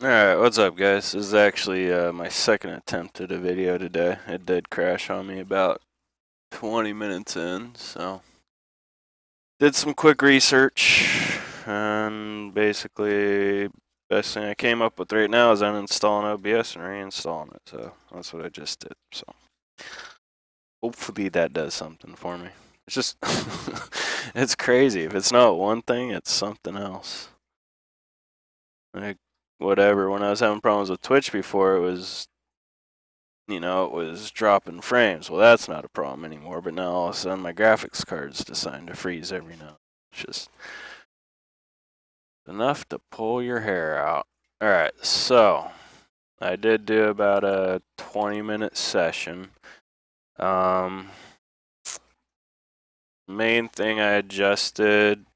Alright, what's up guys? This is actually my second attempt at a video today. It did crash on me about 20 minutes in, so did some quick research, and basically best thing I came up with right now is uninstalling OBS and reinstalling it, so that's what I just did. So hopefully that does something for me. It's just it's crazy. If it's not one thing, it's something else. Like whatever, when I was having problems with Twitch before, it was, you know, it was dropping frames. Well, that's not a problem anymore, but now all of a sudden my graphics card's deciding to freeze every now. It's just enough to pull your hair out. Alright, so I did do about a 20-minute session. Main thing I adjusted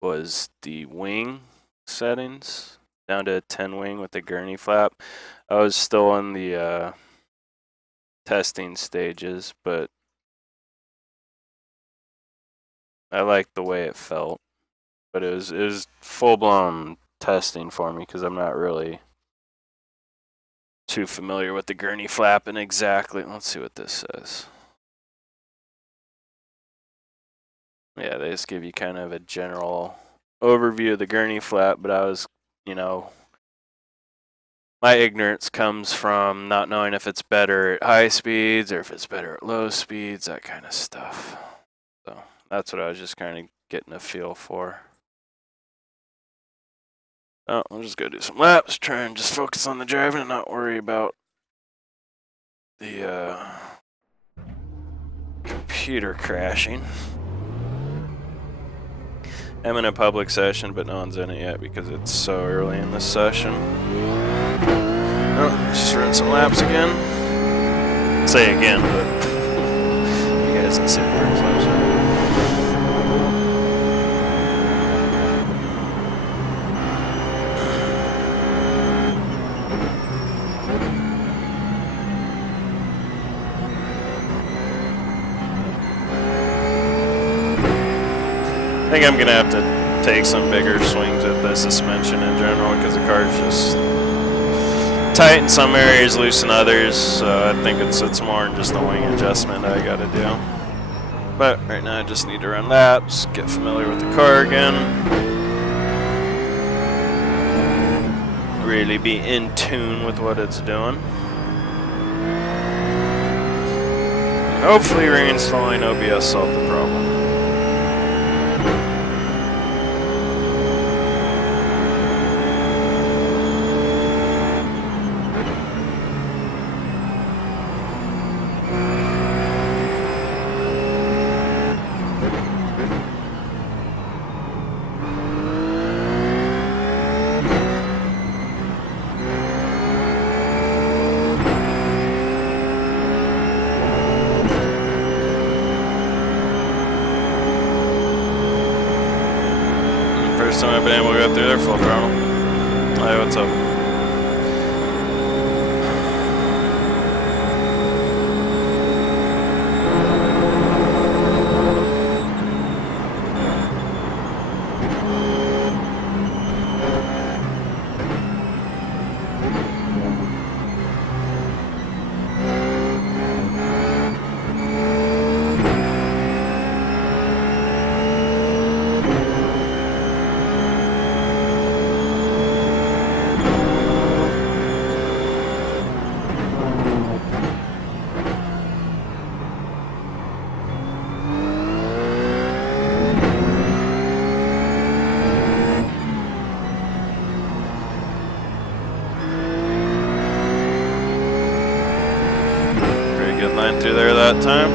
was the wing settings, down to a 10 wing with the gurney flap. I was still in the testing stages, but I liked the way it felt. But it was full-blown testing for me because I'm not really too familiar with the gurney flap and exactly. Let's see what this says. Yeah, they just give you kind of a general overview of the gurney flap, but I was, you know, my ignorance comes from not knowing if it's better at high speeds or if it's better at low speeds, that kind of stuff. So that's what I was just kind of getting a feel for. Oh, I'll just go do some laps, try and just focus on the driving and not worry about the computer crashing. I'm in a public session, but no one's in it yet because it's so early in this session. Oh, just run some laps again. Say again, but you guys can see the first laps. I think I'm gonna have to take some bigger swings with the suspension in general because the car's just tight in some areas, loose in others. So I think it's more than just a wing adjustment I gotta do. But right now I just need to run laps, get familiar with the car again, really be in tune with what it's doing. And hopefully reinstalling OBS solved the problem. First time I've been able to go through there full throttle. Hi, what's up? Line through there that time.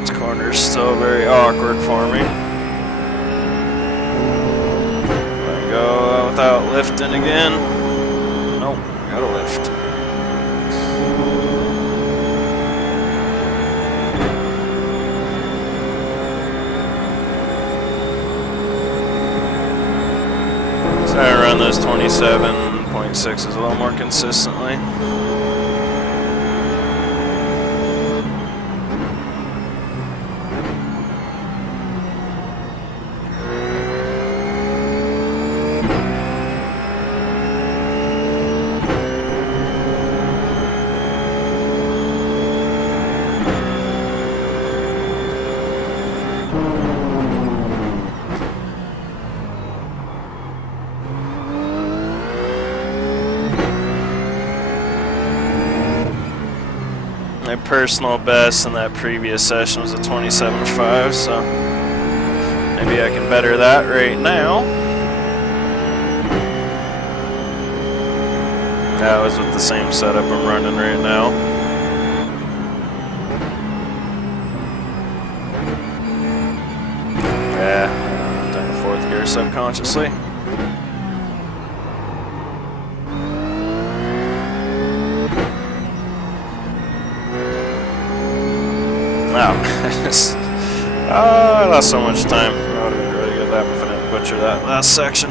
This corner's still very awkward for me. Without lifting again. Nope, gotta lift. this 27.6 is a little more consistently. My personal best in that previous session was a 27.5, so maybe I can better that right now. That was with the same setup I'm running right now. Yeah, down to 4th gear subconsciously. Wow. I lost so much time. I would have been really good at that if I didn't butcher that last section.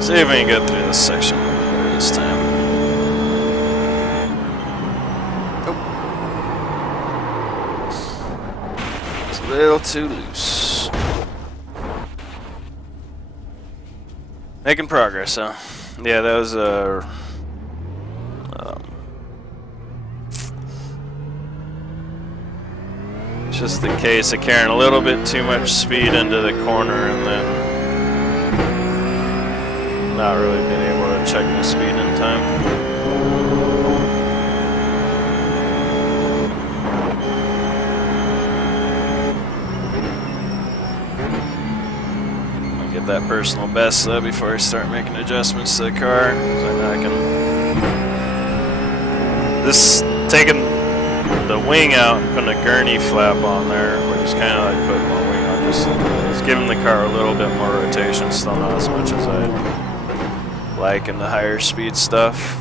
See if we can get through this section this time. Oh. It's a little too loose. Making progress, huh? Yeah, that was just the case of carrying a little bit too much speed into the corner and then not really being able to check my speed in time. I'll get that personal best though before I start making adjustments to the car. So I can. This taking the wing out and putting a gurney flap on there, which is kind of like putting my wing on. Just giving the car a little bit more rotation, still not as much as I like in the higher speed stuff.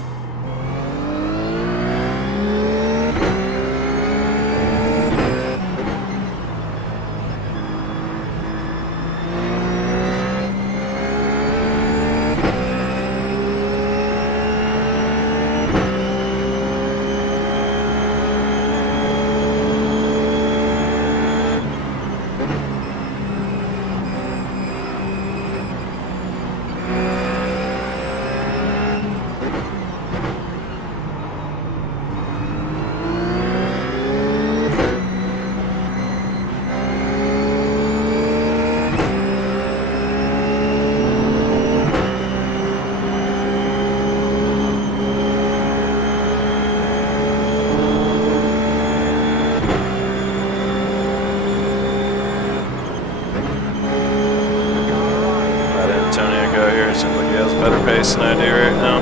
Seems like he has better pace than I do right now.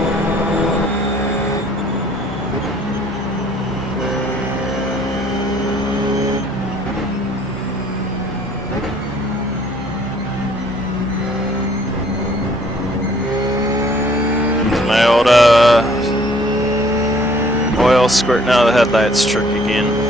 My old oil squirting out of the headlights trick again.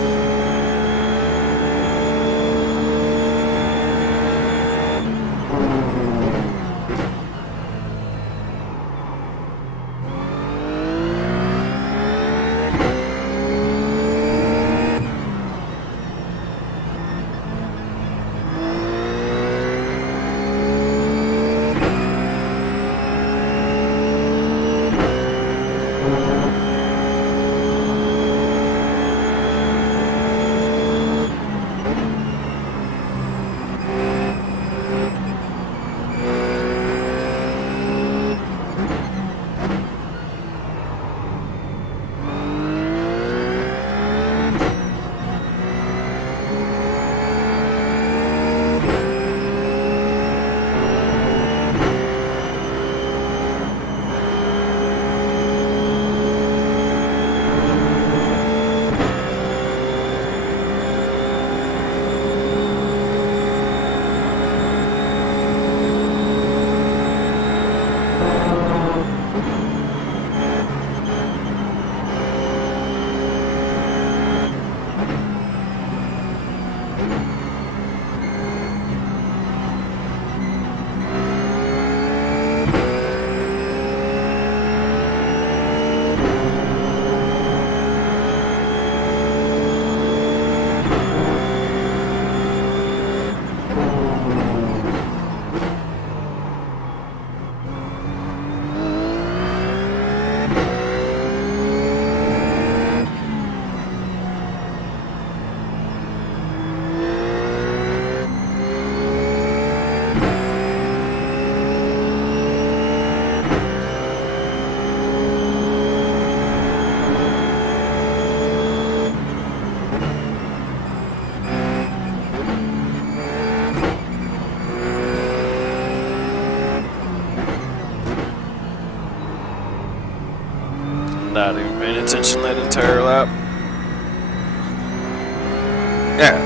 attention that entire lap. Yeah,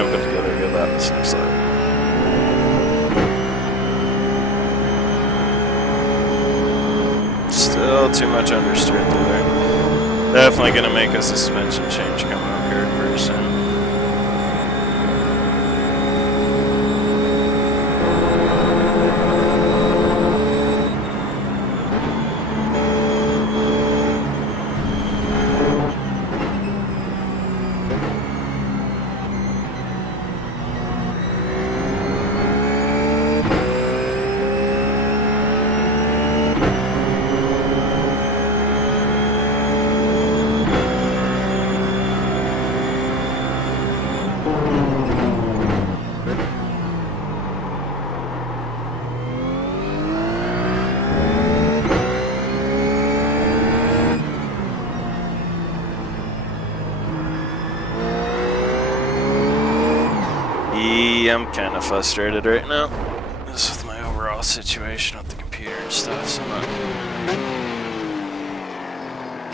I'm putting together a good lap this next lap. Still too much understeer through there. Definitely gonna make a suspension change coming up here pretty soon. I'm kind of frustrated right now just with my overall situation with the computer and stuff, so I'm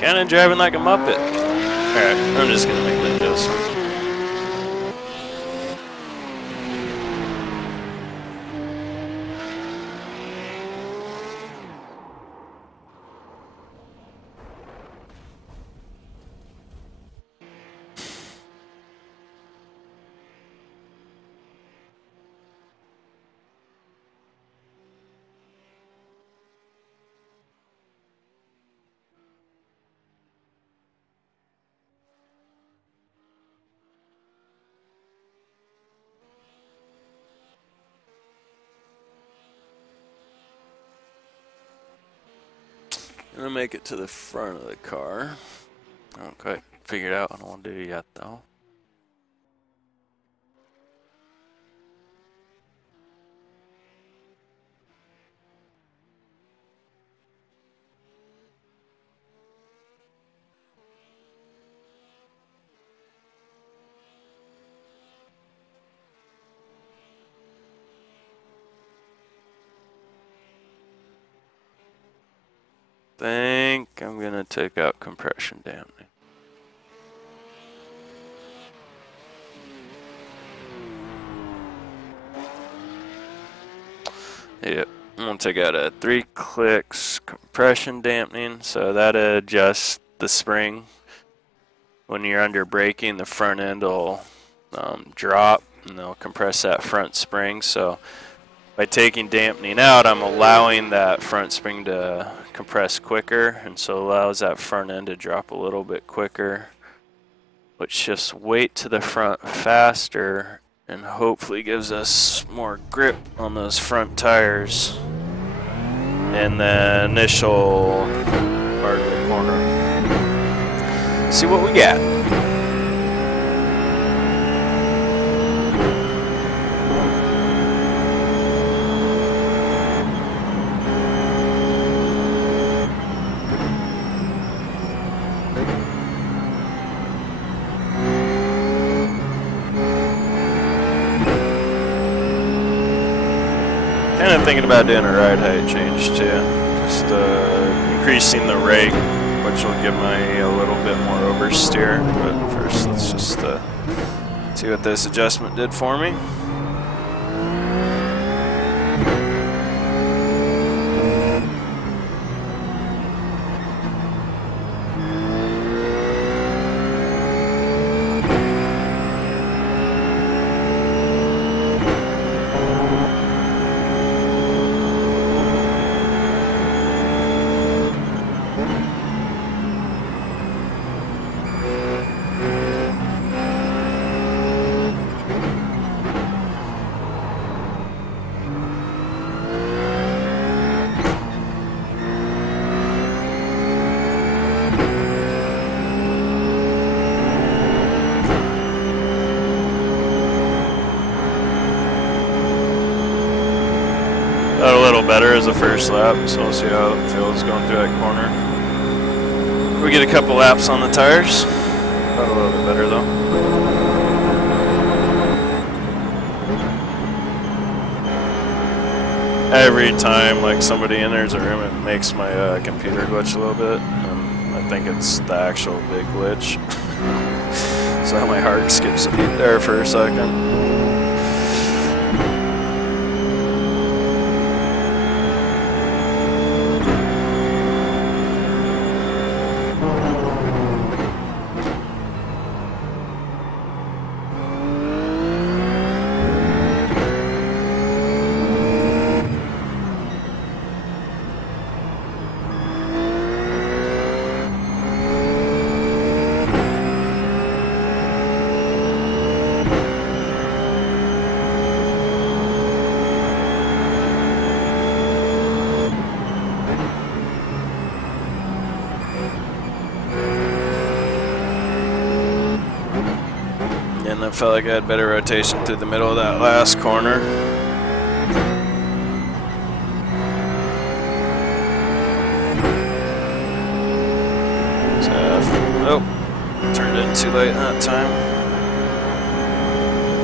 kind of driving like a Muppet. Alright, I'm just going to make the adjustment. I'm gonna make it to the front of the car. I haven't quite figured out what I want to do yet, though. Think I'm gonna take out compression dampening. Yep, I'm gonna take out a 3 clicks compression dampening, so that adjusts the spring. When you're under braking, the front end will drop and they'll compress that front spring. So by taking dampening out, I'm allowing that front spring to compress quicker, and so allows that front end to drop a little bit quicker, which shifts weight to the front faster and hopefully gives us more grip on those front tires in the initial part of the corner. See what we got. Thinking about doing a ride height change too, just increasing the rake, which will give me a little bit more oversteer. But first, let's just see what this adjustment did for me. Better as a first lap, so we'll see how it feels going through that corner. We get a couple laps on the tires, got a little bit better though. Every time like somebody enters a room, it makes my computer glitch a little bit. I don't think it's the actual big glitch. So my heart skips a beat there for a second. And I felt like I had better rotation through the middle of that last corner. Oh, turned in too late that time.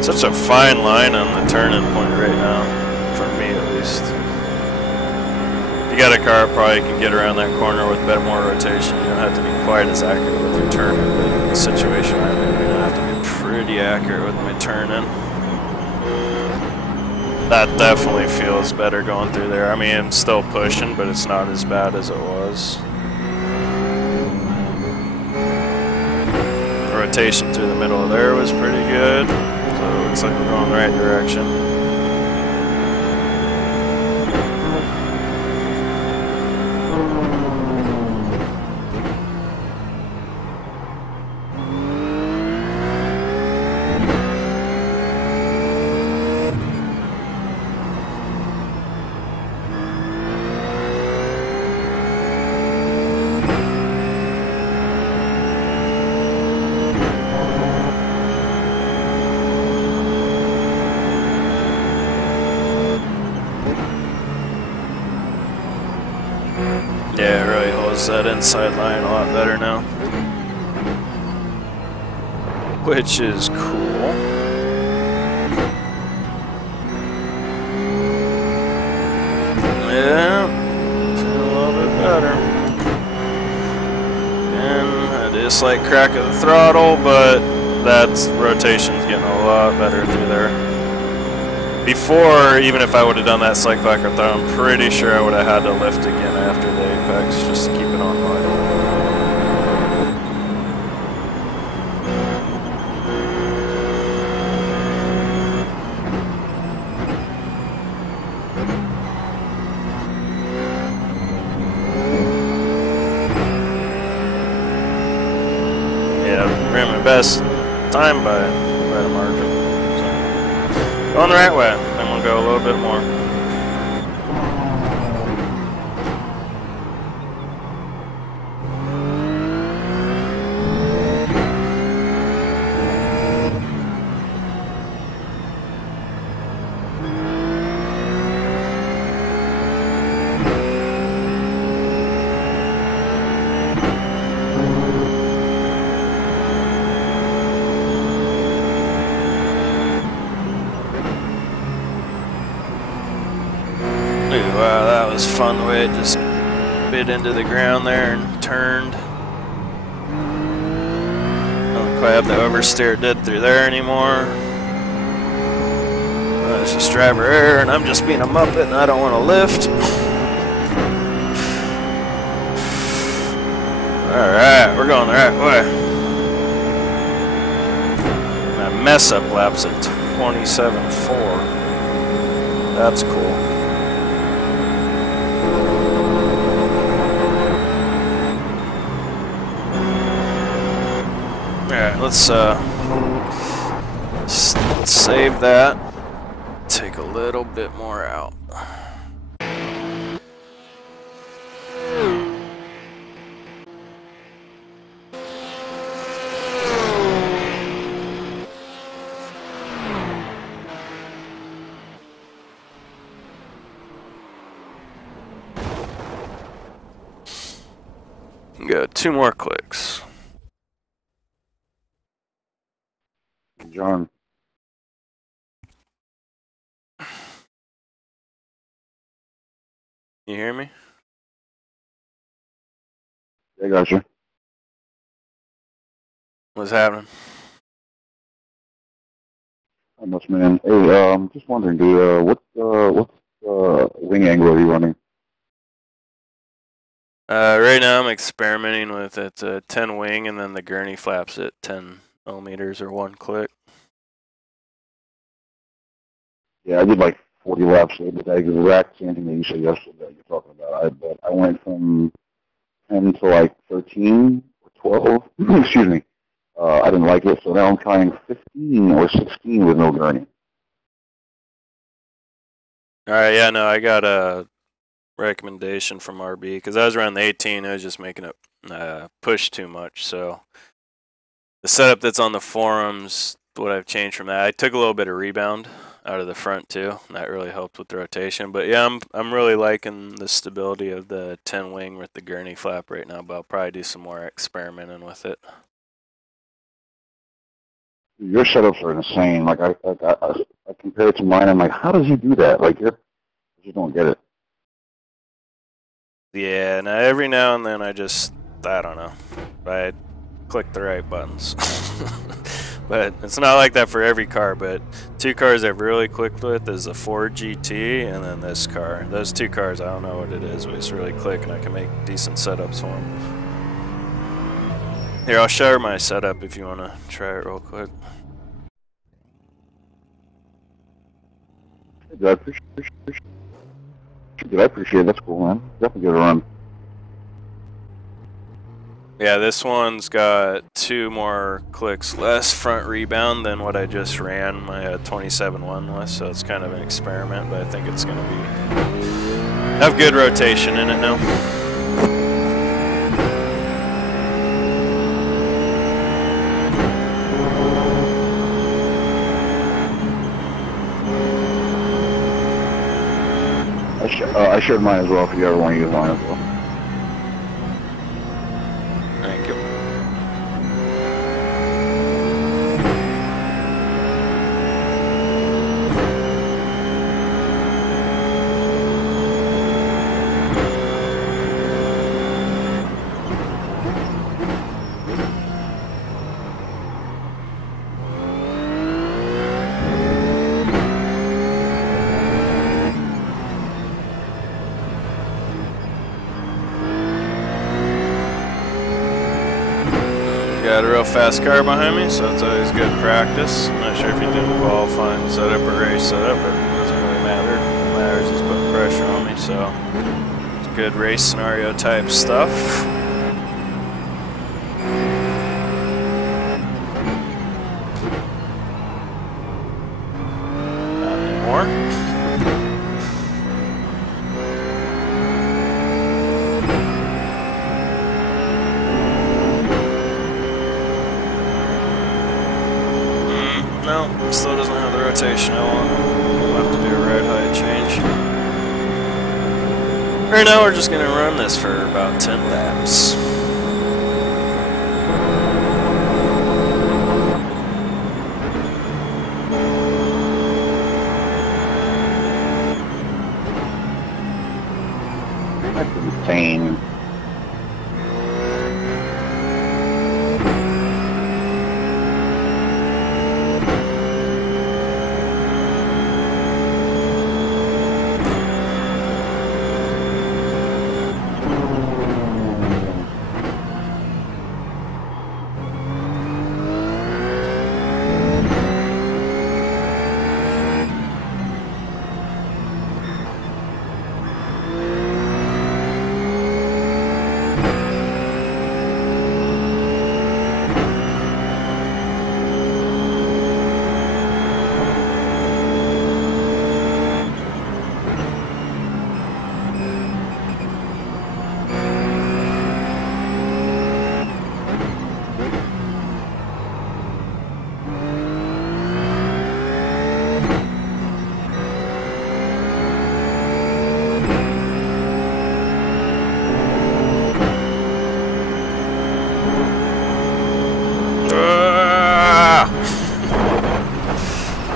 Such a fine line on the turning point right now, for me at least. If you got a car, probably can get around that corner with a bit more rotation. You don't have to be quite as accurate with your turning, but in the situation I'm in, I have to be pretty accurate with my turning. That definitely feels better going through there. I mean, I'm still pushing, but it's not as bad as it was. The rotation through the middle of there was pretty good, so it looks like we're going the right direction. Yeah, it really holds that inside line a lot better now, which is cool. Yeah, feel a little bit better. And I just like crack of the throttle, but that rotation's getting a lot better through there. Before, even if I would have done that cycle back or throw, I'm pretty sure I would have had to lift again after the apex just to keep it on line. Yeah, ran my best time by a margin. Going the right way, then we'll go a little bit more. Wow, that was fun the way it just bit into the ground there and turned. Don't quite have the oversteer it did through there anymore. It's just driver error, and I'm just being a muppet and I don't want to lift. Alright, we're going the right way. My mess up lap's at 27.4. That's cool. Alright, let's save that. Take a little bit more out. Go 2 more clicks. John. You hear me? I got you. What's happening? Not much, man. Hey, just wondering, dude, what's wing angle are you running? Right now I'm experimenting with it 10 wing and then the gurney flaps at 10 millimeters or 1 click. Yeah, I did like 40 laps the other day, exact same thing that you said yesterday you're talking about. But I went from 10 to like 13 or 12. Excuse me. I didn't like it, so now I'm trying 15 or 16 with no gurney. Alright, yeah, no, I got a recommendation from RB because I was around the 18. I was just making it push too much. So the setup that's on the forums, what I've changed from that, I took a little bit of rebound out of the front too, and that really helped with the rotation. But yeah, I'm really liking the stability of the 10 wing with the gurney flap right now, but I'll probably do some more experimenting with it. Your setups are insane. Like I compare it to mine. I'm like, how does he do that? Like, I just don't get it. Yeah, now every now and then I don't know, I click the right buttons. But it's not like that for every car, but 2 cars I've really clicked with is the Ford GT and then this car. Those 2 cars, I don't know what it is, but it's really click and I can make decent setups for them. Here, I'll share my setup if you want to try it real quick. Dude, I appreciate it. That's cool, man. Definitely give it a run. Yeah, this one's got 2 more clicks less front rebound than what I just ran my 27-1 with, so it's kind of an experiment, but I think it's going to have good rotation in it now. I shared mine as well if you ever want to use mine as well. Thank you. Got a real fast car behind me, so that's always good practice. I'm not sure if you're doing qualifying setup or race setup, but it doesn't really matter. What matters is putting pressure on me, so it's good race scenario type stuff. Not anymore. No, still doesn't have the rotation I want. We'll have to do a ride height change. Right now we're just going to run this for about 10 laps. That's insane.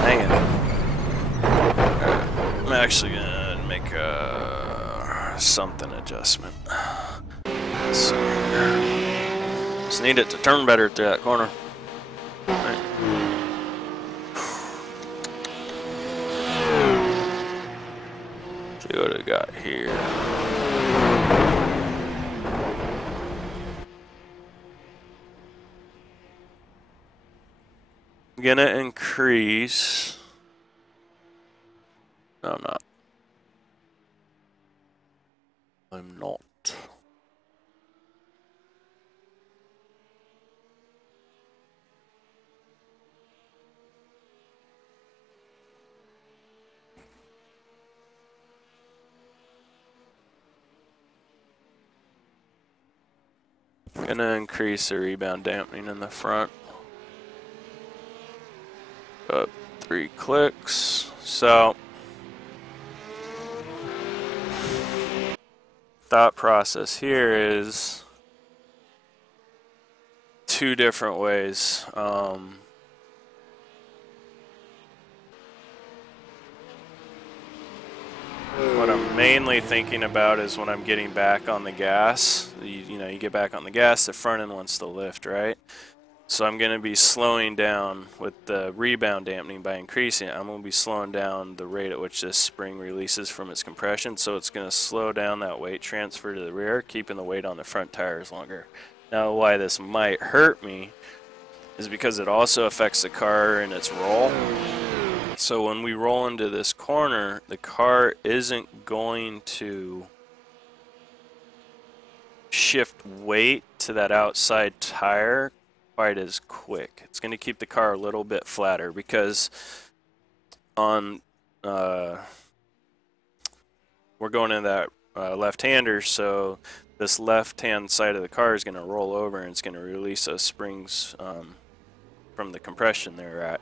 Dang it. I'm actually gonna make a something adjustment. So, just need it to turn better through that corner. See what I got here. I'm gonna increase. No, I'm not. I'm not. Gonna increase the rebound dampening in the front. Up 3 clicks. So thought process here is 2 different ways. What I'm mainly thinking about is when I'm getting back on the gas. You know, you get back on the gas, the front end wants to lift, right? So I'm going to be slowing down with the rebound dampening by increasing it. I'm going to be slowing down the rate at which this spring releases from its compression, so it's going to slow down that weight transfer to the rear, keeping the weight on the front tires longer. Now, why this might hurt me is because it also affects the car in its roll. So when we roll into this corner, the car isn't going to shift weight to that outside tire quite as quick. It's going to keep the car a little bit flatter because on we're going in that left-hander, so this left-hand side of the car is going to roll over and it's going to release those springs from the compression they're at.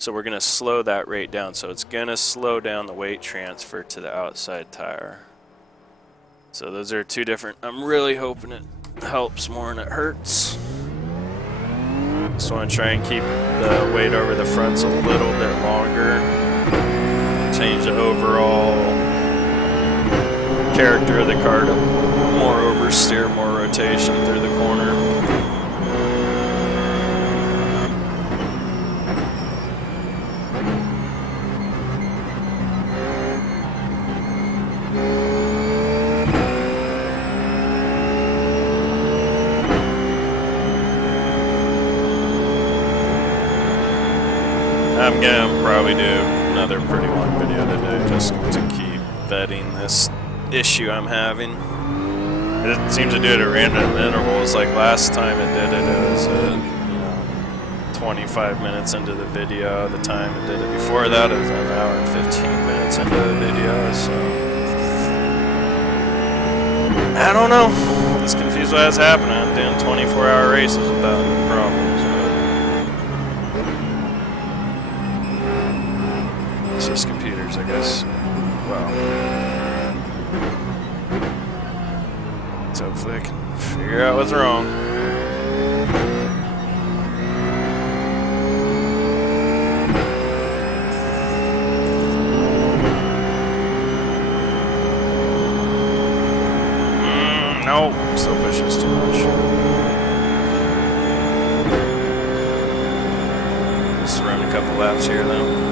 So we're going to slow that rate down. So it's going to slow down the weight transfer to the outside tire. So those are 2 different. I'm really hoping it helps more than it hurts. Just want to try and keep the weight over the fronts a little bit longer. Change the overall character of the car to more oversteer, more rotation through the corner. I'm gonna probably do another pretty long video today just to keep vetting this issue I'm having. It seems to do it at random intervals. Like last time it did it, it was you know, 25 minutes into the video. The time it did it before that, it was an hour and 15 minutes into the video. So I don't know. I'm just confused why that's happening. I'm doing 24-hour races without any problems. It's just computers, I guess. Well, so hopefully I can figure out what's wrong. No, still pushes too much. Just run a couple laps here though.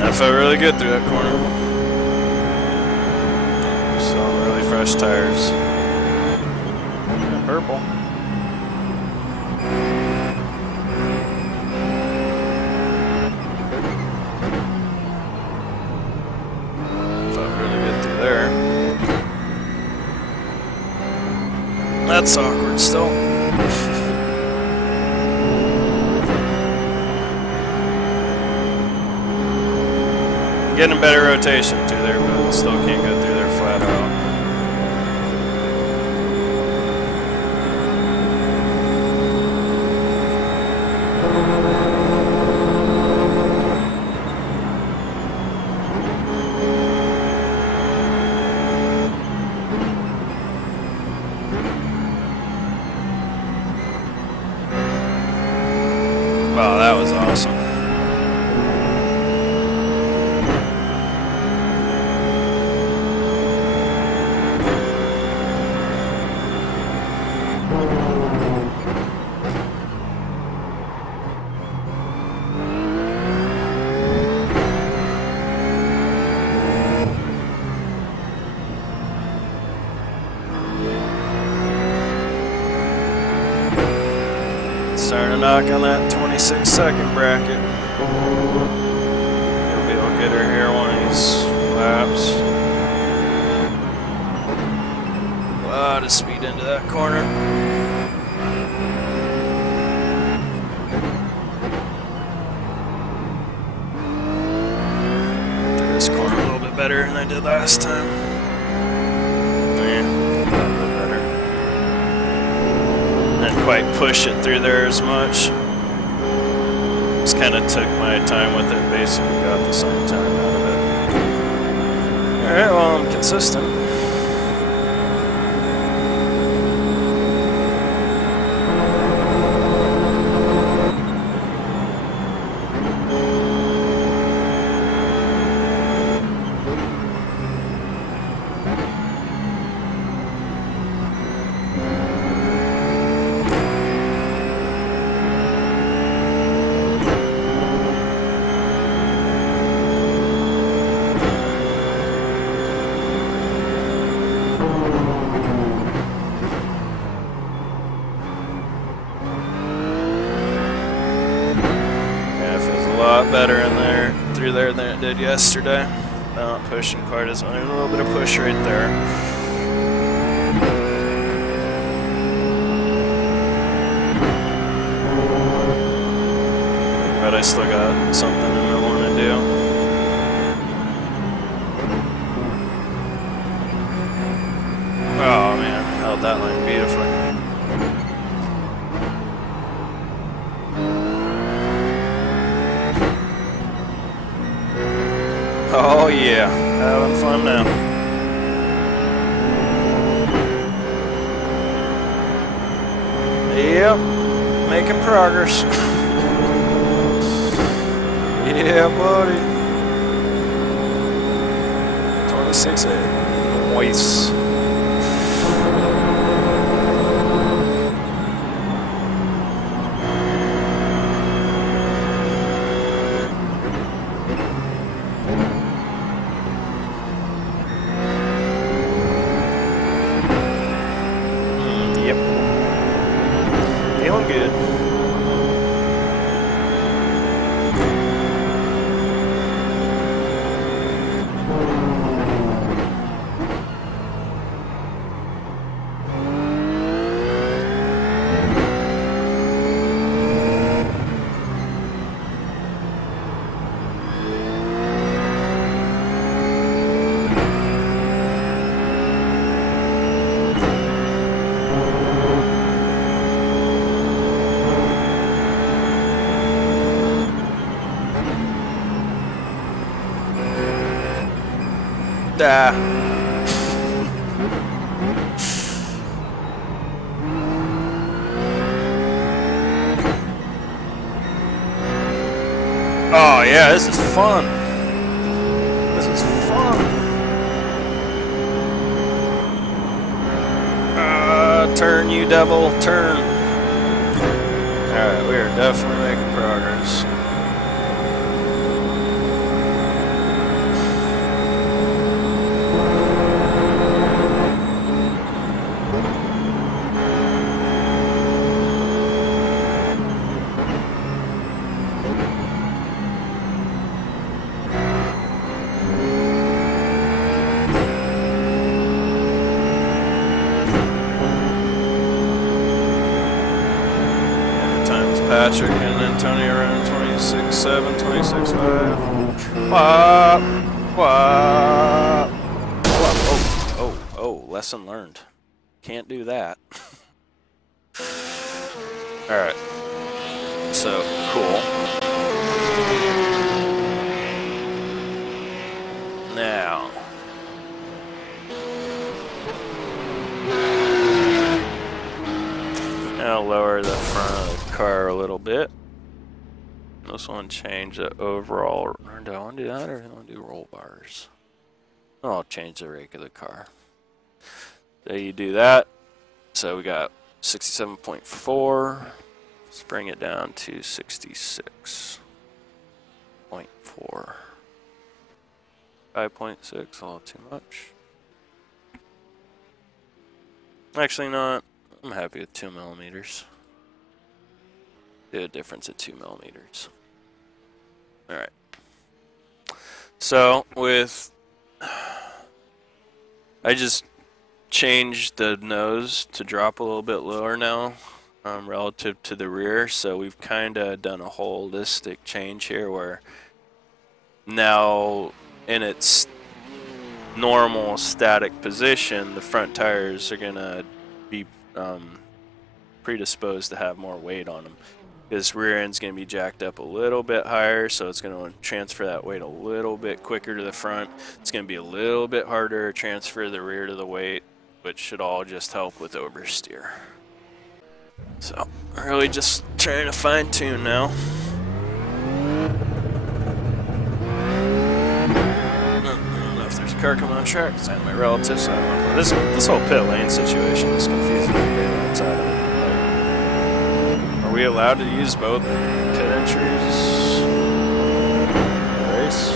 That felt really good through that corner. Some really fresh tires. Purple. Felt really good through there. That's awkward still. getting better rotation through there, but still can't go through there flat out. Wow, that was awesome. Starting to knock on that 26-second bracket. Maybe I'll get her here one of these laps. A lot of speed into that corner. Through this corner a little bit better than I did last time. Yeah, a little bit better. Didn't quite push it through there as much. Just kind of took my time with it, basically got the same time out of it. Alright, well, I'm consistent. Better in there, through there than it did yesterday. Not pushing quite as much. A little bit of push right there. But I still got something I want to do. Oh man, held that line beautifully. Oh yeah, having fun now. Yep, making progress. Yeah, buddy. 26-8. Nice. Feeling good. Oh yeah, this is fun. This is fun. Turn, you devil, turn. Alright, we are definitely making progress. Patrick and Antonio around 20. 26.7, 26.5. Wah, wah. Oh, lesson learned. Can't do that. Alright. So, cool. Now. I'll lower the front of the car a little bit. This one change the overall. Do I want to do that or do I want to do roll bars? I'll change the rake of the car. So you do that. So we got 67.4. Let's bring it down to 66.4. 5.6, a little too much. Actually not. I'm happy with 2 millimeters. Do a difference at 2 millimeters. Alright. So with I just changed the nose to drop a little bit lower now, relative to the rear. So we've kind of done a holistic change here where now in its normal static position, the front tires are gonna be predisposed to have more weight on them. This rear end's going to be jacked up a little bit higher, so it's going to transfer that weight a little bit quicker to the front. It's going to be a little bit harder to transfer the rear to the weight, which should all just help with oversteer. So, really just trying to fine tune now. I don't know if there's a car coming on track, because I have my relatives, so I don't know. This whole pit lane situation is confusing me outside of it. Are we allowed to use both pit entries in the race?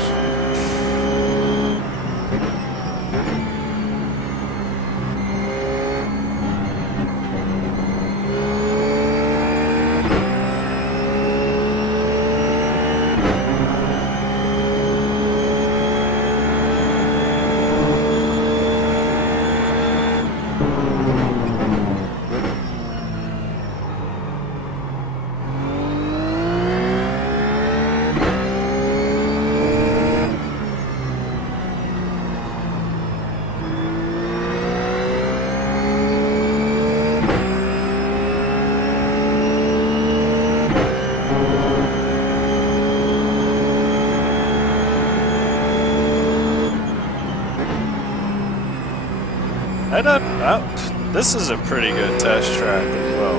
This is a pretty good test track as well.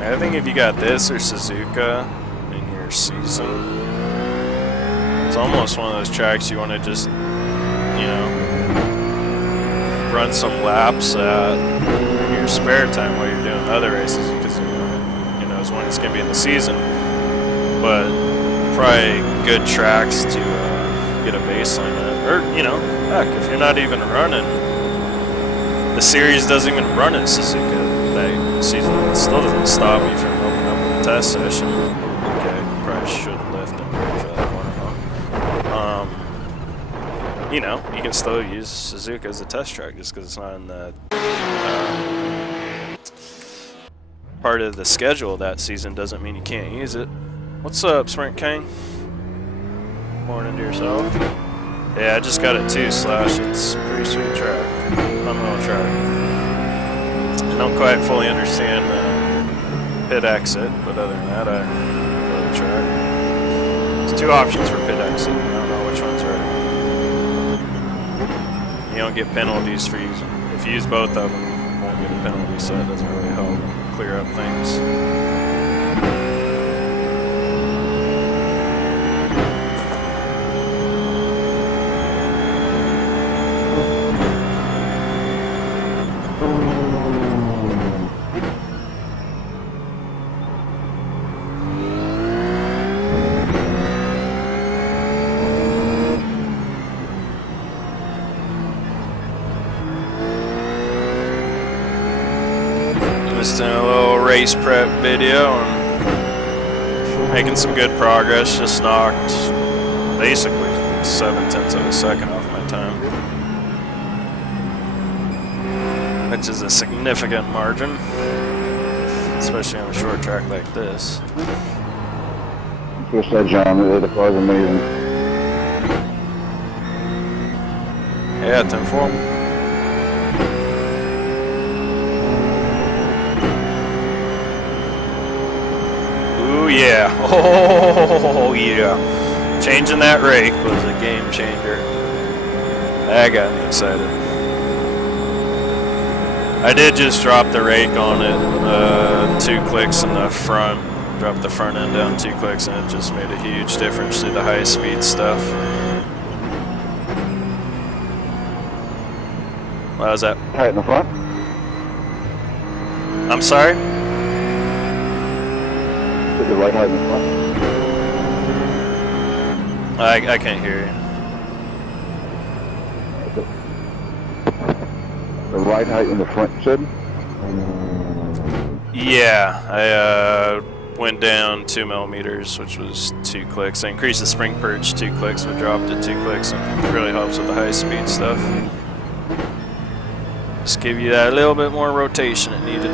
I think if you got this or Suzuka in your season, it's almost one of those tracks you want to just, you know, run some laps at in your spare time while you're doing other races, because you know when it's going to be in the season. But probably good tracks to get a baseline at. Or, you know, heck, if you're not even running, the series doesn't even run in Suzuka that season. It still doesn't stop me from opening up the test session. Okay, probably should lift and brake for that corner. You know, you can still use Suzuka as a test track just because it's not in the part of the schedule that season doesn't mean you can't use it. What's up, Sprint King? Morning to yourself. Yeah, I just got it too, Slash. It's a pretty sweet track. Phenomenal track. I don't quite fully understand the pit exit, but other than that, I love the track. There's 2 options for pit exit. I don't know which one's right. You don't get penalties for using. If you use both of them, you won't get a penalty, so it doesn't really help clear up things. Just doing a little race prep video and making some good progress. Just knocked basically 0.7 of a second off my time, which is a significant margin, especially on a short track like this. Chris said, John, the car's amazing. Yeah, 10-4. Ooh, yeah. Oh, yeah. Changing that rake was a game changer. That got me excited. I did just drop the rake on it, 2 clicks in the front. Dropped the front end down 2 clicks, and it just made a huge difference through the high-speed stuff. What was that? Right in the front? I'm sorry? To the right height in the front? I can't hear you. The right height in the front, you said? Yeah, I went down 2 millimeters, which was 2 clicks. I increased the spring perch 2 clicks, but dropped it 2 clicks, and it really helps with the high-speed stuff. Just give you that little bit more rotation it needed.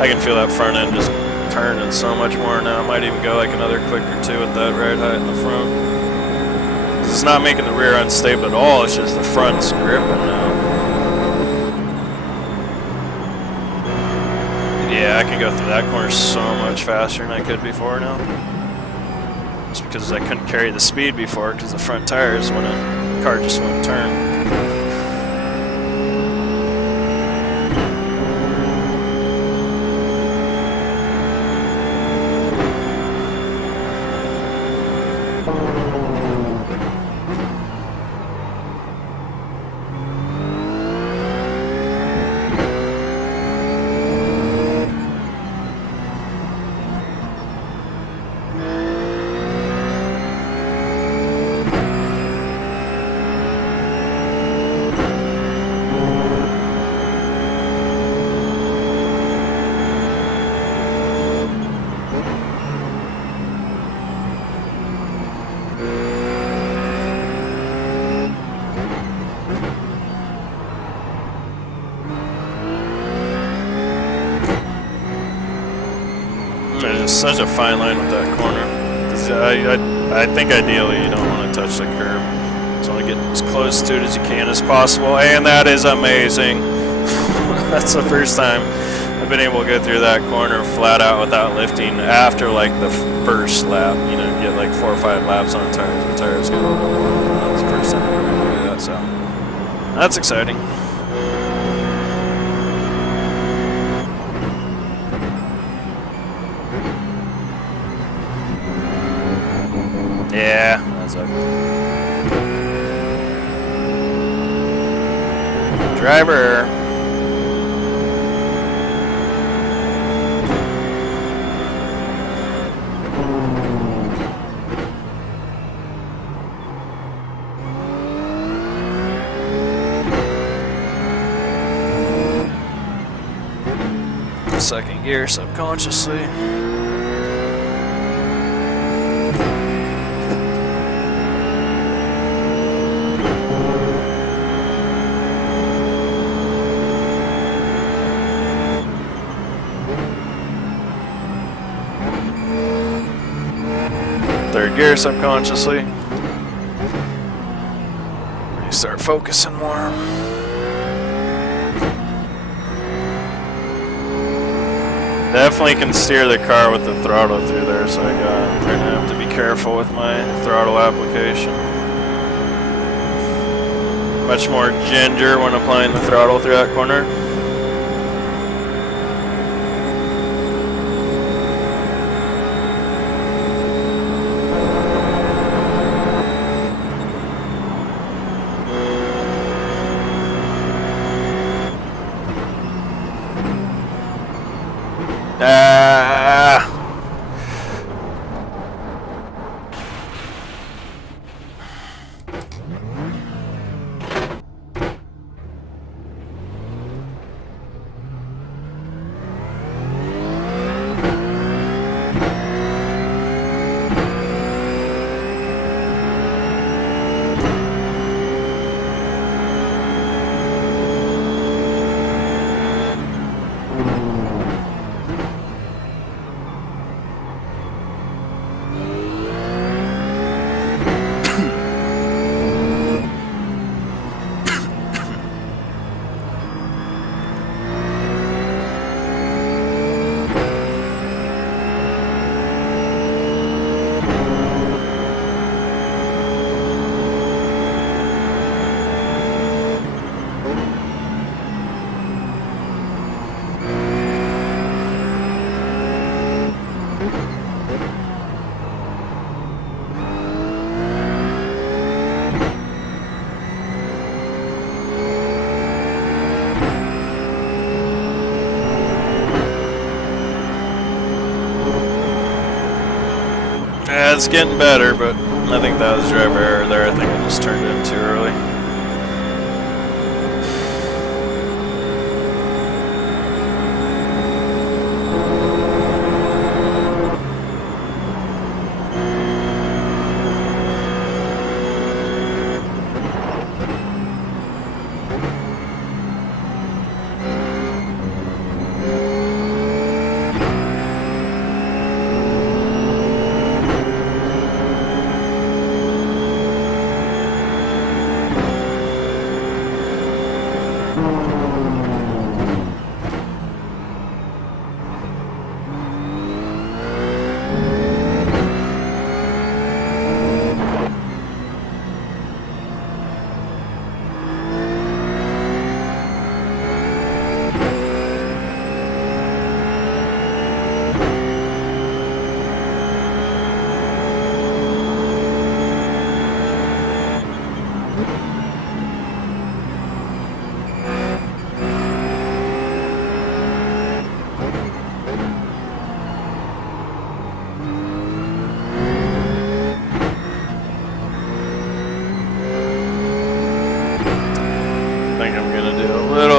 I can feel that front end just turning so much more now. I might even go like another click or 2 with that right height in the front. 'Cause it's not making the rear unstable at all, it's just the front's gripping now. Yeah, I can go through that corner so much faster than I could before now. Just because I couldn't carry the speed before because the front tires when the car just wouldn't turn. Such a fine line with that corner. I think ideally you don't want to touch the curb. So want to get as close to it as you can as possible. And that is amazing. That's the first time I've been able to go through that corner flat out without lifting after like the first lap. You know, get like 4 or 5 laps on tires. The tires get a little bit warm. That's the first time I've been able to do that. So that's exciting. Yeah, that's ugly. Driver. Second gear subconsciously. Third gear subconsciously. You start focusing more. Definitely can steer the car with the throttle through there, so I'm gonna have to be careful with my throttle application. Much more ginger when applying the throttle through that corner. Ah! Yeah, it's getting better, but I think that was driver error there. I think I just turned in too early.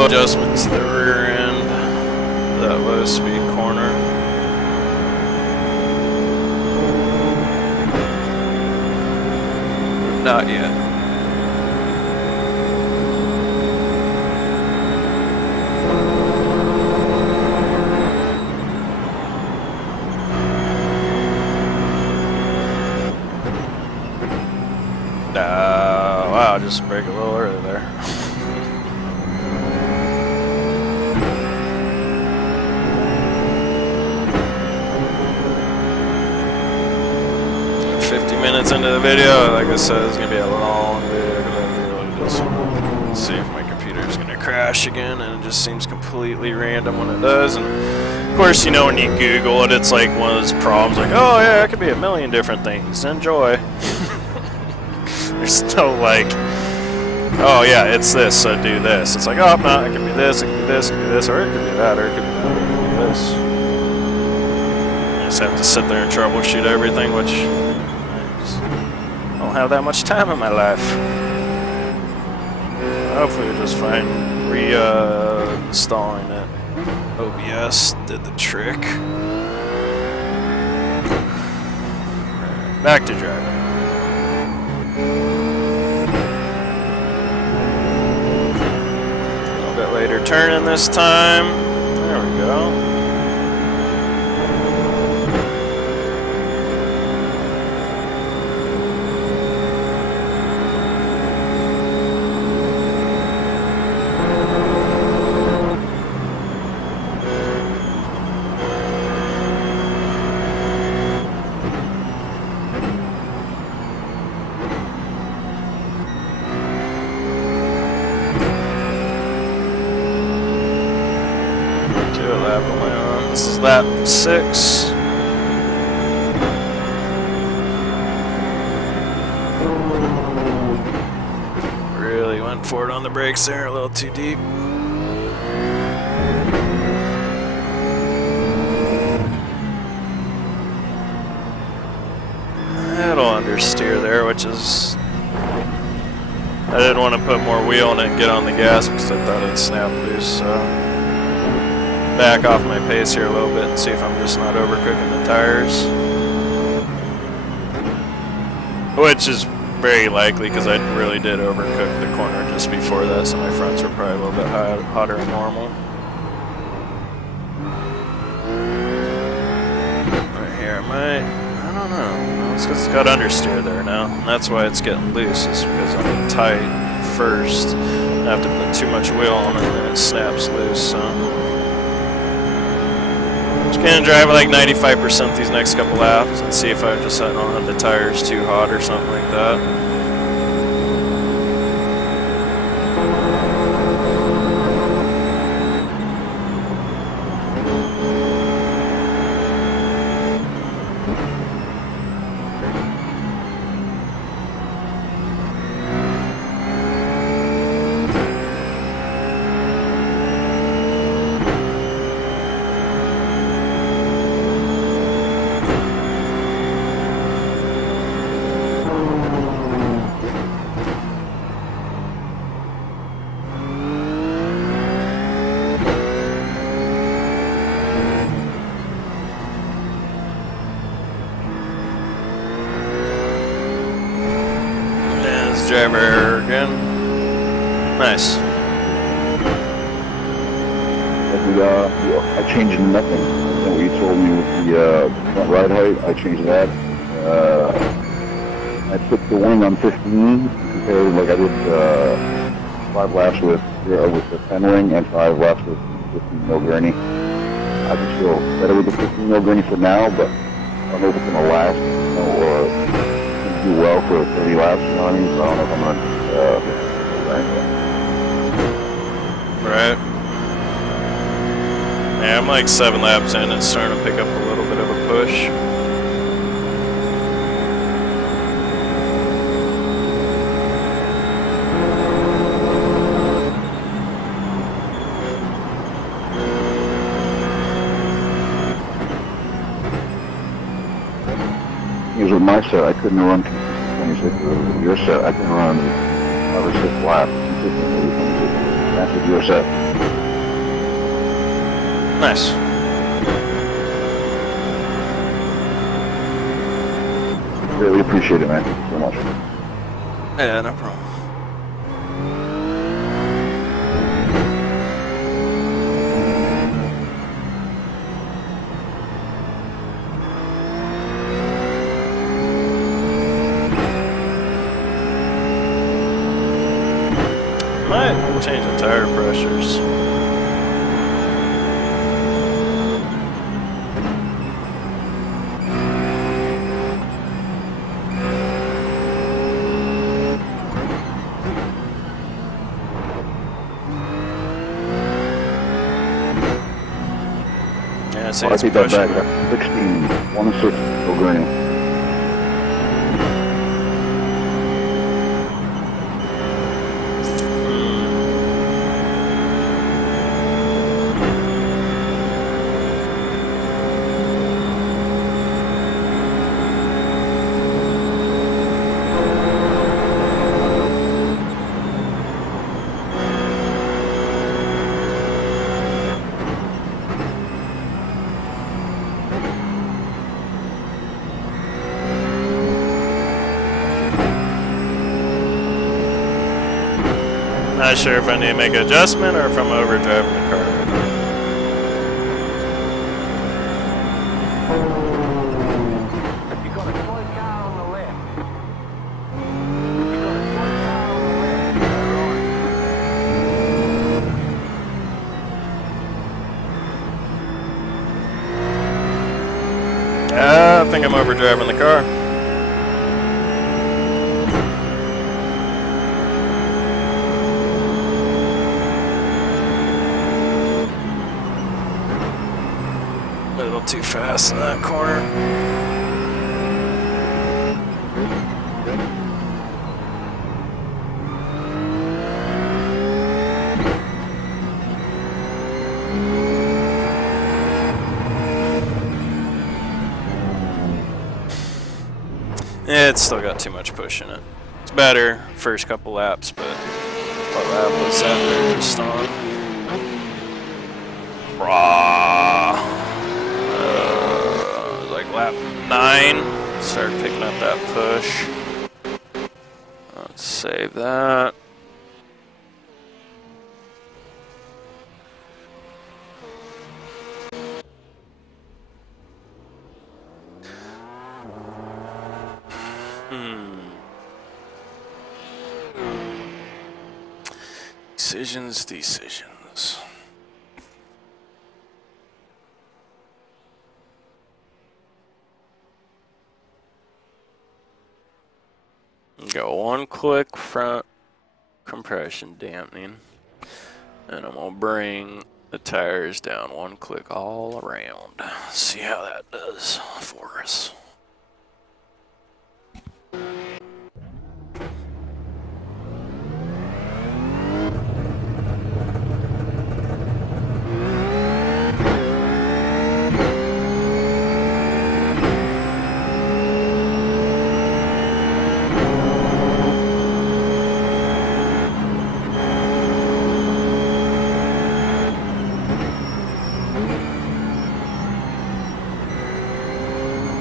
Adjustment to the rear end, that low speed corner. Not yet. Wow, just brake a little early there. 50 minutes into the video, like I said, it's gonna be a long video because I really just want to see if my computer is gonna crash again, and it just seems completely random when it does. And of course, you know, when you Google it, it's like one of those problems, like, oh yeah, it could be a million different things. Enjoy. There's no like, oh yeah, it's this, so do this. It's like, oh no, it could be this, it could be this, it could be this, or it could be that, or it could be that, or it could be this. You just have to sit there and troubleshoot everything, which I don't have that much time in my life. Hopefully we're just fine. Reinstalling it. OBS did the trick. Back to driving. A little bit later turning this time. There we go. This is lap 6. Really went for it on the brakes there, a little too deep. understeer there, which is... I didn't want to put more wheel in it and get on the gas because I thought it'd snap loose, so... back off my pace here a little bit and see if I'm just not overcooking the tires. Which is very likely because I really did overcook the corner just before that, so my fronts were probably a little bit hotter than normal. Right here, I don't know. It's because it's got understeer there now, and that's why it's getting loose, is because I'm tight first. I have to put too much wheel on it and then it snaps loose, so. Just gonna drive at like 95% these next couple laps and see if I just don't have the tires too hot or something like that. Driver again. Nice. I changed nothing. What you told me with the front ride height, I changed that. I put the wing on 15 compared, like I did 5 laps with the 10 wing and 5 laps with 15 mil gurney. I just feel better with the 15 mil gurney for now, but I don't know if it's gonna last, or do well for 30 laps, you know what I mean? So I don't know if I'm gonna right. Yeah, I'm like 7 laps in and it's starting to pick up a little bit of a push. Because with my set, I couldn't run 26. With your set, I can run 5 or 6 laps consistently. That's with your set. Nice. Really appreciate it, man. Thank you so much. Yeah, no problem. Might change the tire pressures. Yeah, see, I take that back. That's 16, 1 and 6, no green. Not sure if I need to make an adjustment or if I'm overdriving the car. You're gonna slow down on the left. You're gonna slow down on the left. I think I'm overdriving the car. A little too fast in that corner. It's still got too much push in it. It's better first couple laps, but what lap was that there just on? Like lap 9. Start picking up that push. Let's save that. Decisions. Go 1 click front compression dampening, and I'm gonna bring the tires down 1 click all around. See how that does for us.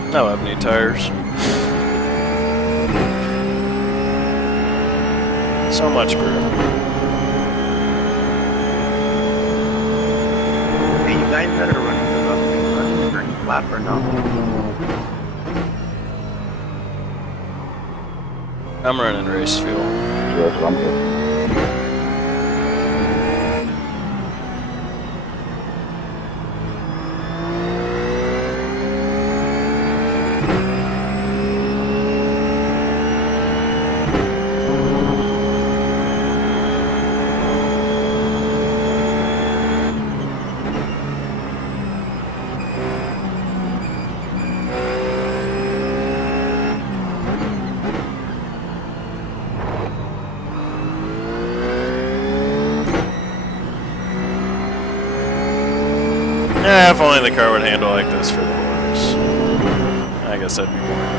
I don't have any tires. So much grip. Hey, you guys that are running the running lap or not? I'm running race fuel. Yeah, that's what I'm doing. Yeah, if only the car would handle like this for the horse. I guess that'd be more.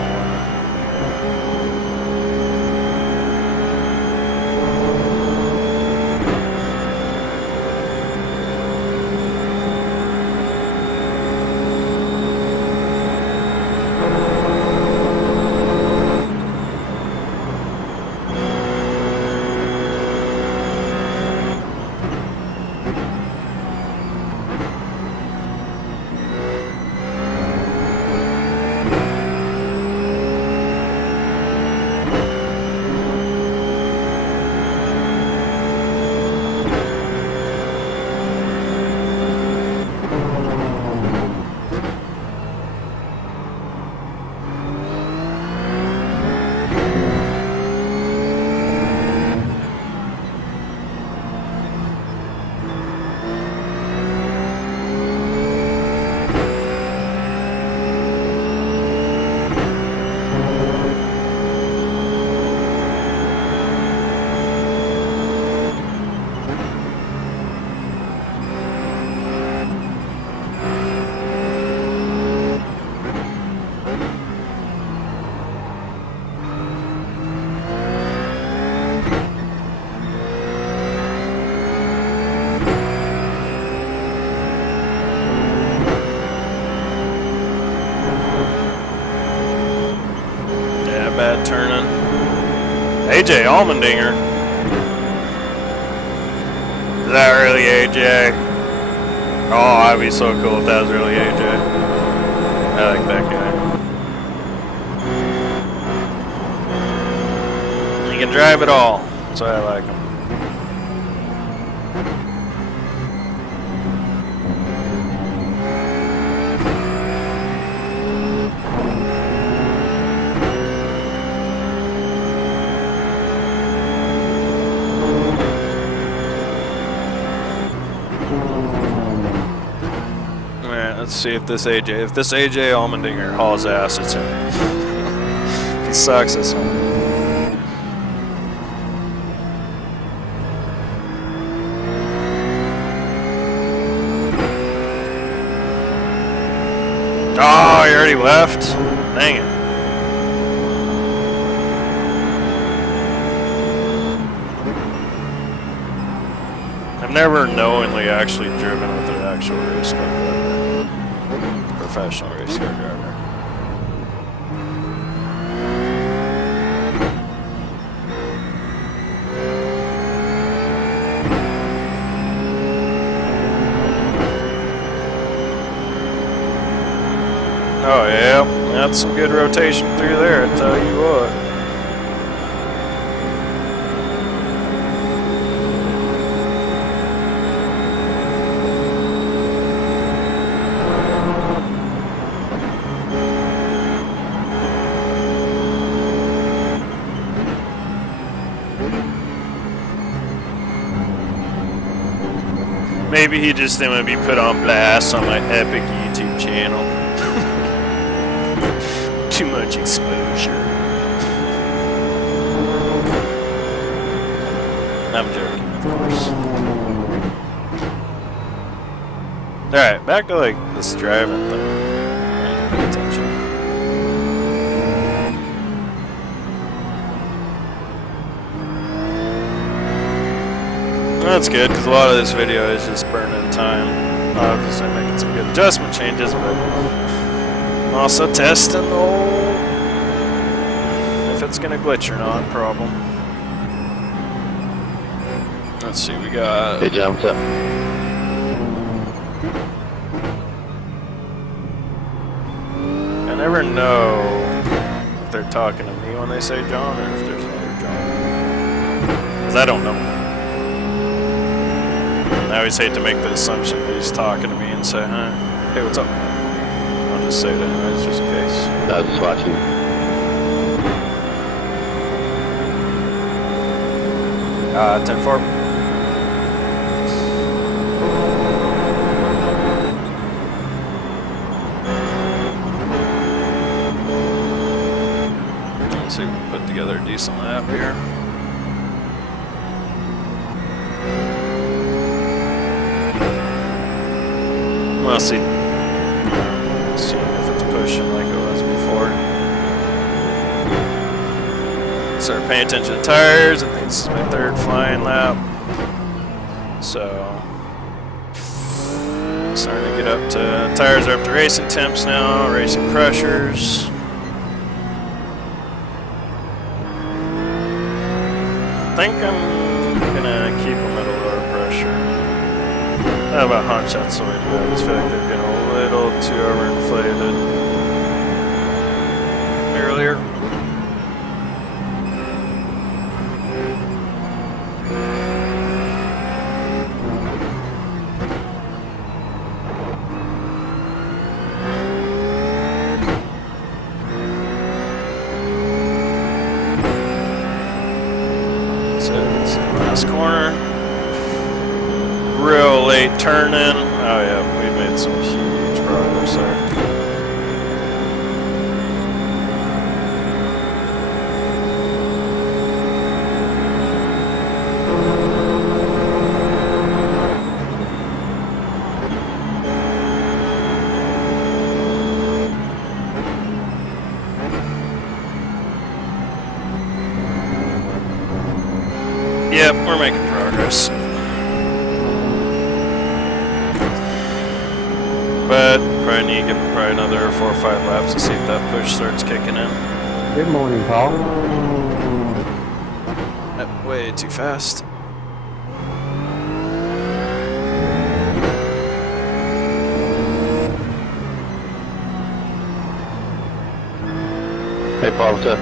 Bad turning. AJ Allmendinger. Is that really AJ? Oh, I'd be so cool if that was really AJ. I like that guy. He can drive it all. That's why I like him. Let's see if this AJ Allmendinger hauls ass, it's him. If he sucks, it's him. Oh, he already left? Dang it. I've never knowingly actually driven with an actual race car driver. Professional race car driver. Oh yeah, that's some good rotation through there, I tell you what. Maybe he just didn't want to be put on blast on my epic YouTube channel. Too much exposure. I'm joking, of course. Alright, back to like this driving thing. Pay attention. That's good, because a lot of this video is just burning time. Obviously making some good adjustment changes, but also testing the whole if it's gonna glitch or not problem. Let's see, we got. Hey, John, what's up? I never know if they're talking to me when they say John or if there's another John. Because I don't know. I always hate to make the assumption that he's talking to me and say, huh, hey, what's up? I'll just say it anyways, just in case. I was just watching. 10-4. Let's see if we can put together a decent lap here. We'll see. See if it's pushing like it was before. Start paying attention to tires. I think this is my third flying lap. So, starting to get up to, tires are up to racing temps now, racing pressures. I think I'm gonna keep them at a lower pressure. I have a hunch that's the way to go. I just feel like they've been a little too overinflated earlier. So it's the last corner. Real late turn in. Oh yeah, we made some huge progress there. Yep, we're making progress. But probably need to give it probably another 4 or 5 laps to see if that push starts kicking in. Good morning, Paul. Way too fast. Hey, Paul, what's up?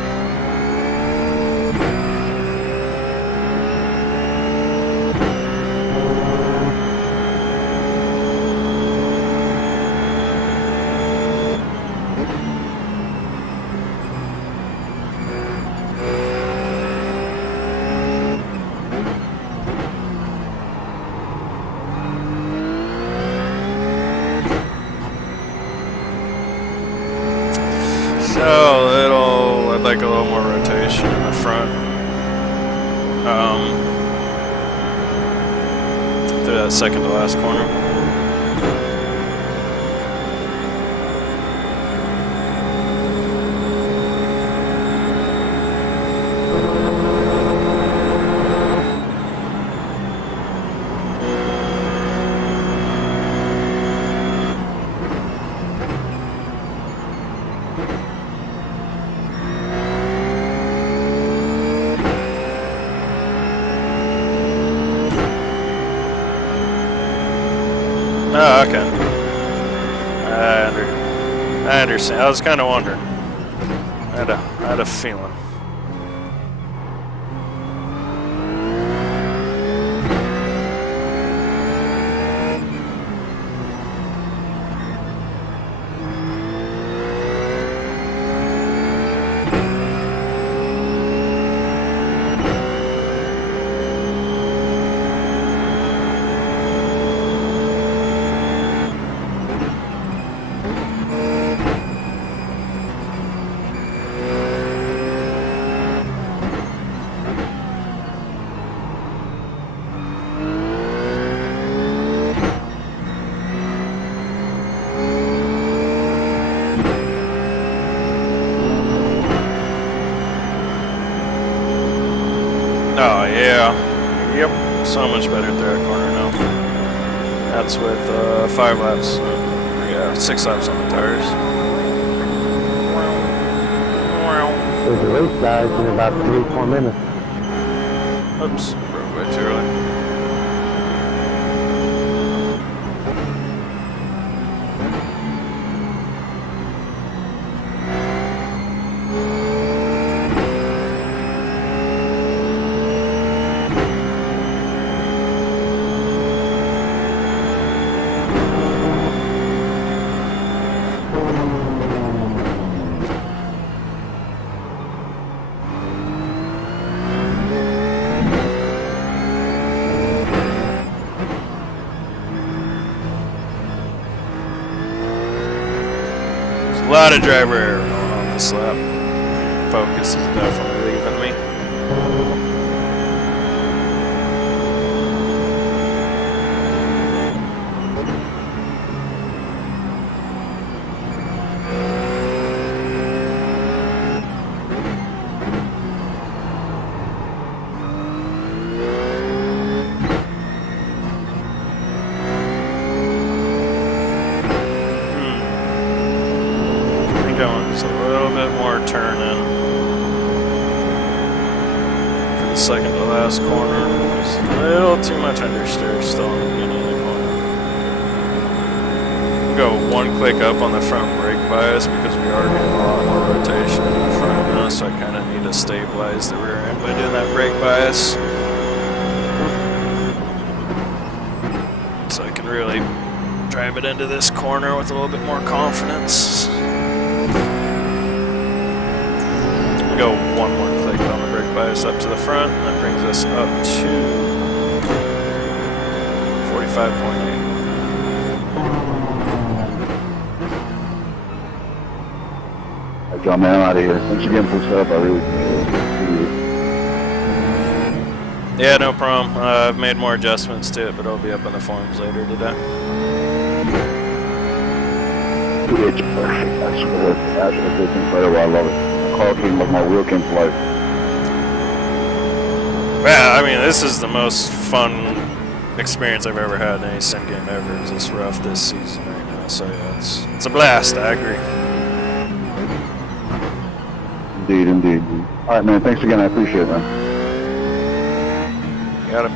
I'd like a little more rotation in the front. Through that second to last corner. Oh, okay. I understand. I was kind of wondering. I had a feeling. Oh yeah, yep, so much better through that corner now. That's with 5 laps, yeah, 6 laps on the tires. There's a race, guys, in about 3-4 minutes. Oops, broke way too early. A lot of driver error going on this lap. Focus is definitely leaving me. Just a little bit more turning for the second to last corner. Just a little too much understeer still in the beginning of the corner. Go 1 click up on the front brake bias because we are getting a lot more rotation in the front now, so I kind of need to stabilize the rear end by doing that brake bias, so I can really drive it into this corner with a little bit more confidence. Go 1 more click on the brake bias up to the front. That brings us up to 45.8. Alright, John, man, I'm out of here. Thanks again for the setup. I really appreciate it. Yeah, no problem. I've made more adjustments to it, but it'll be up on the forums later today. It's perfect. I swear. Absolutely, it's incredible. I love it. Car came like my wheel came to life. Yeah, I mean, this is the most fun experience I've ever had in any sim game ever. It's this rough this season right now, so yeah, it's a blast. I agree. Indeed, indeed. All right, man. Thanks again. I appreciate it, man. Got it.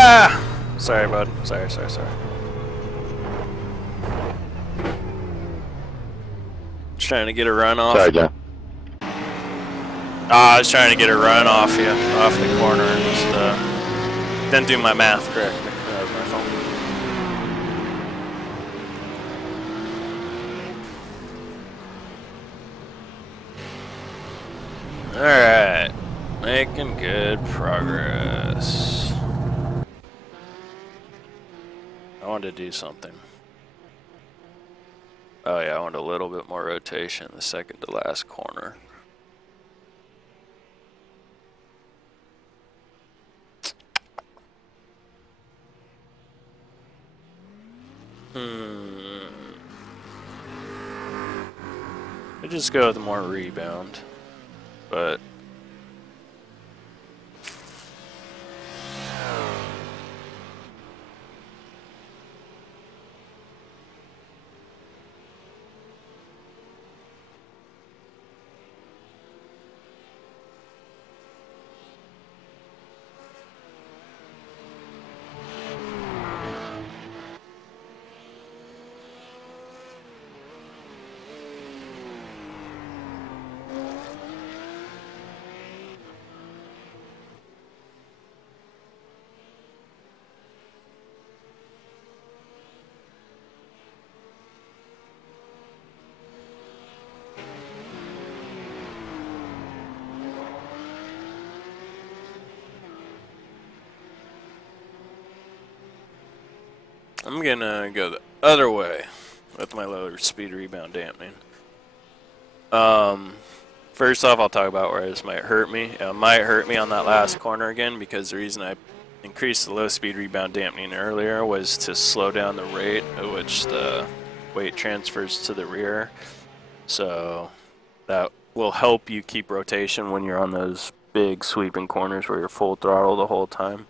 Ah! Sorry, bud. Sorry. Just trying to get a run off. Sorry, John. I was trying to get a run off you, off the corner, and just didn't do my math correctly. That was my careful. Alright. Making good progress. I wanted to do something. Oh yeah, I want a little bit more rotation in the second to last corner. I just go with more rebound, but I'm gonna go the other way with my lower speed rebound dampening. First off, I'll talk about where this might hurt me. It might hurt me on that last corner again because the reason I increased the low speed rebound dampening earlier was to slow down the rate at which the weight transfers to the rear. So that will help you keep rotation when you're on those big sweeping corners where you're full throttle the whole time.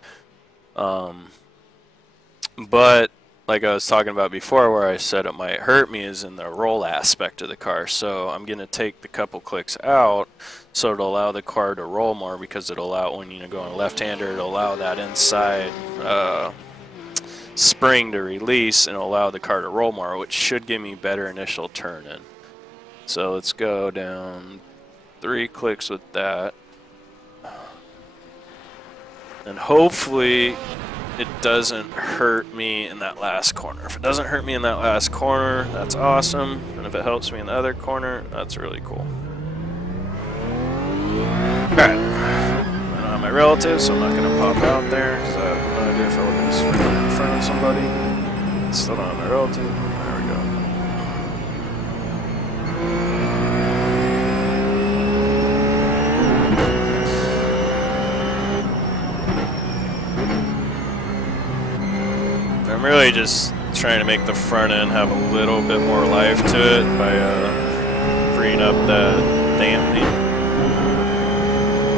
But like I was talking about before, where I said it might hurt me is in the roll aspect of the car. So I'm going to take the couple clicks out so it'll allow the car to roll more, because it'll allow, when you go on a left-hander, it'll allow that inside spring to release and allow the car to roll more, which should give me better initial turn in. So let's go down 3 clicks with that. And hopefully it doesn't hurt me in that last corner. If it doesn't hurt me in that last corner, that's awesome. And if it helps me in the other corner, that's really cool. Alright. I don't have my relatives, so I'm not going to pop out there, because I have no idea if I would just right in front of somebody. Still don't have my relative. There we go. I'm really just trying to make the front end have a little bit more life to it by freeing up that dampening.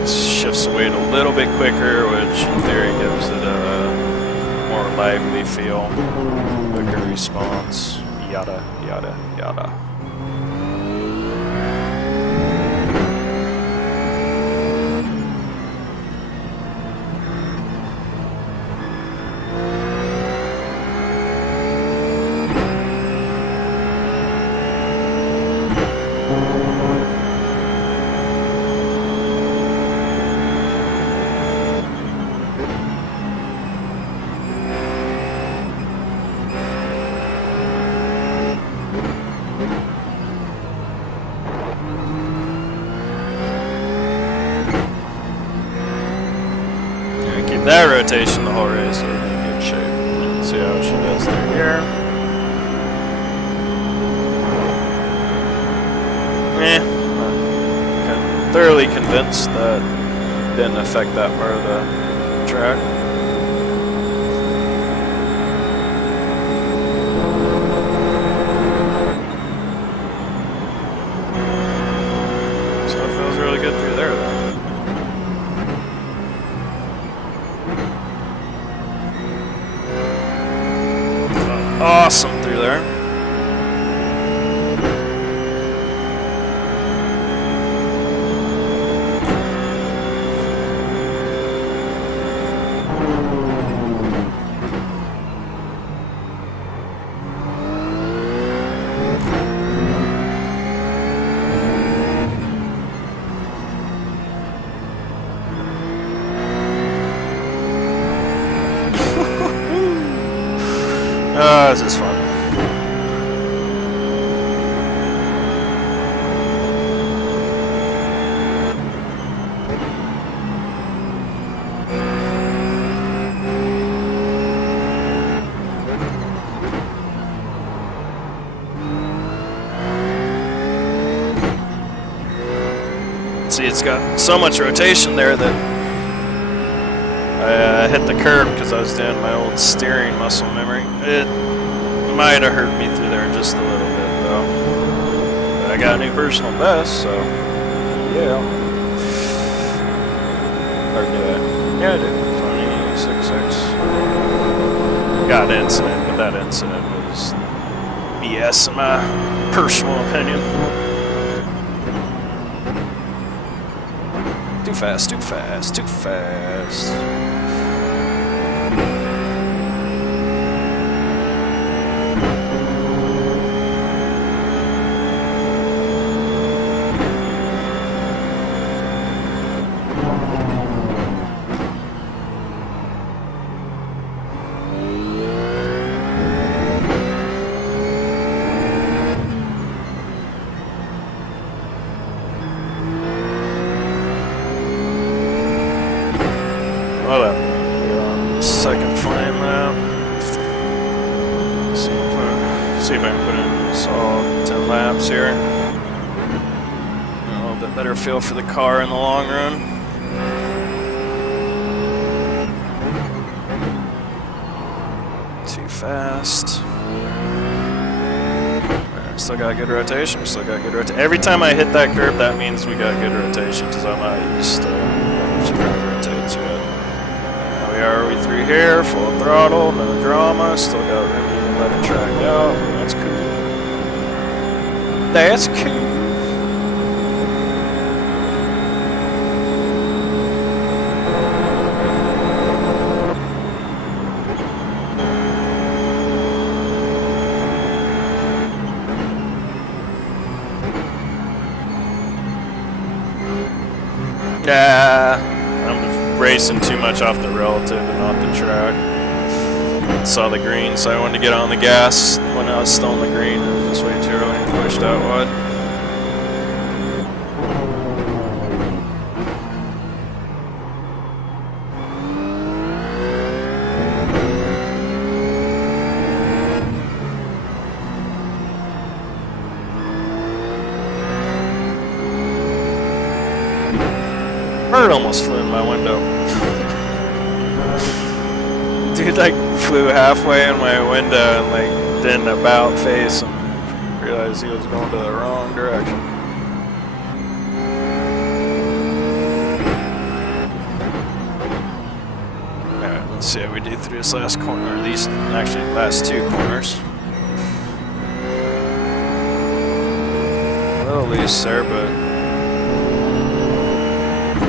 Shifts the weight a little bit quicker, which in theory gives it a more lively feel, quicker response, yada, yada, yada. That rotation the whole race will be in good shape. Let's see how she does through here. I'm thoroughly convinced that it didn't affect that part of the track. So it feels really good through there though. Awesome through there. Oh, this is fun. See, it's got so much rotation there that I hit the curb because I was doing my old steering muscle memory. It might have hurt me through there just a little bit, though. But I got a new personal best, so yeah. Or do I? Yeah, I do. 26.6. Got an incident, but that incident was BS in my personal opinion. Too fast, too fast, too fast. Second flame lap. See if I can put in a solid 10 laps here. A little bit better feel for the car in the long run. Too fast. Still got good rotation. Still got good rotation. Every time I hit that curb, that means we got good rotation because I'm not used to rotate to it. Are we through here? Full throttle, no drama. Still got room to let it track out. That's cool. That's cool. Yeah. Racing too much off the relative and not the track. Saw the green, so I wanted to get on the gas when I was still on the green. It was just way too early and pushed out wide. Bird almost flew in my window. Dude, like, flew halfway in my window and, like, didn't about face and realized he was going to the wrong direction. Alright, let's see how we do through this last corner. Or these, actually, last two corners. A little loose there, but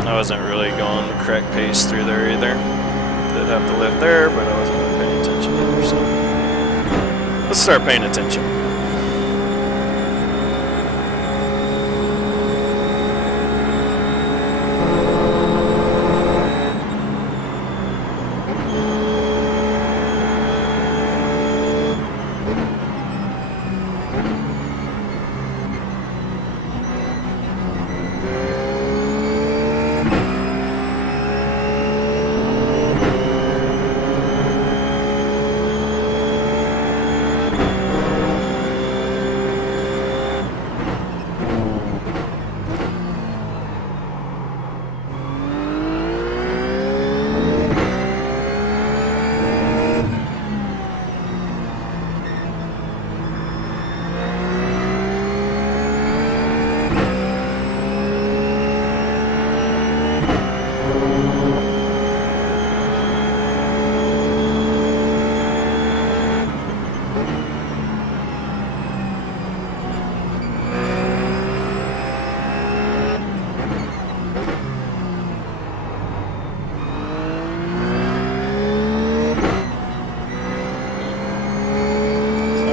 I wasn't really going the correct pace through there either. Did have to lift there, but I wasn't really paying attention either, so let's start paying attention.